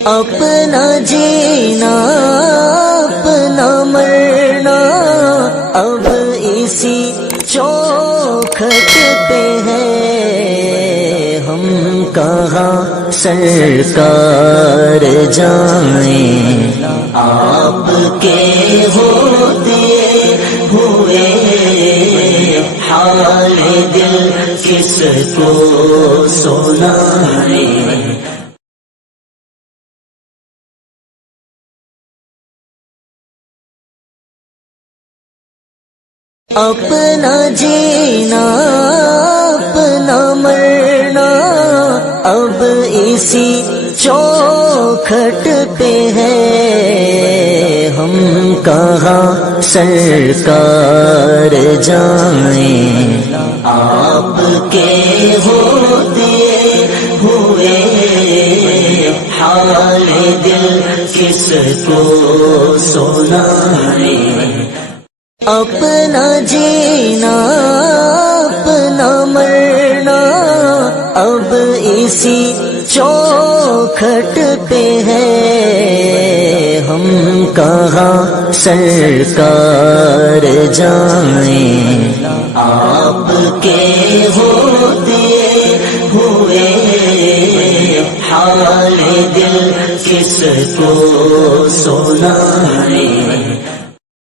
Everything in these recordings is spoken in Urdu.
اپنا جینا اپنا مرنا اب اسی چوکھٹ پہ ہے، ہم کہاں سرکار جائیں، آپ کے ہوتے ہوئے حال دل کس کو سنائیں۔ اپنا جینا اپنا مرنا اب اسی چوکھٹ پہ ہے، ہم کہاں سرکار جائیں، آپ کے ہوتے ہوئے حال دل کس کو سنائیں۔ اپنا جینا اپنا مرنا اب اسی چوکھٹ پہ ہے، ہم کہاں سرکار جائیں، آپ کے ہوتے ہوئے حال دل کس کو سنائیں۔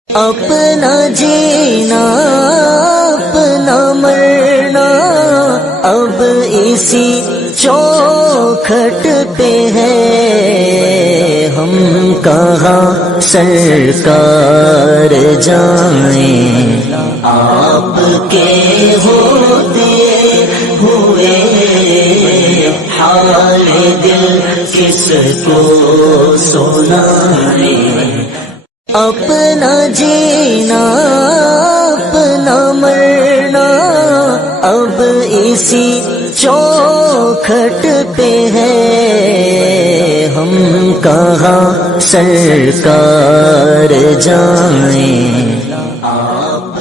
اپنا جینا اپنا مرنا اب اسی چوکھٹ پہ ہے، ہم کہاں سرکار جائیں، آپ کے ہوتے ہوئے حال دل کس کو سنائیں۔ اپنا جینا اپنا مرنا اب اسی چوکھٹ پہ ہے، ہم کہاں سرکار جائیں، آپ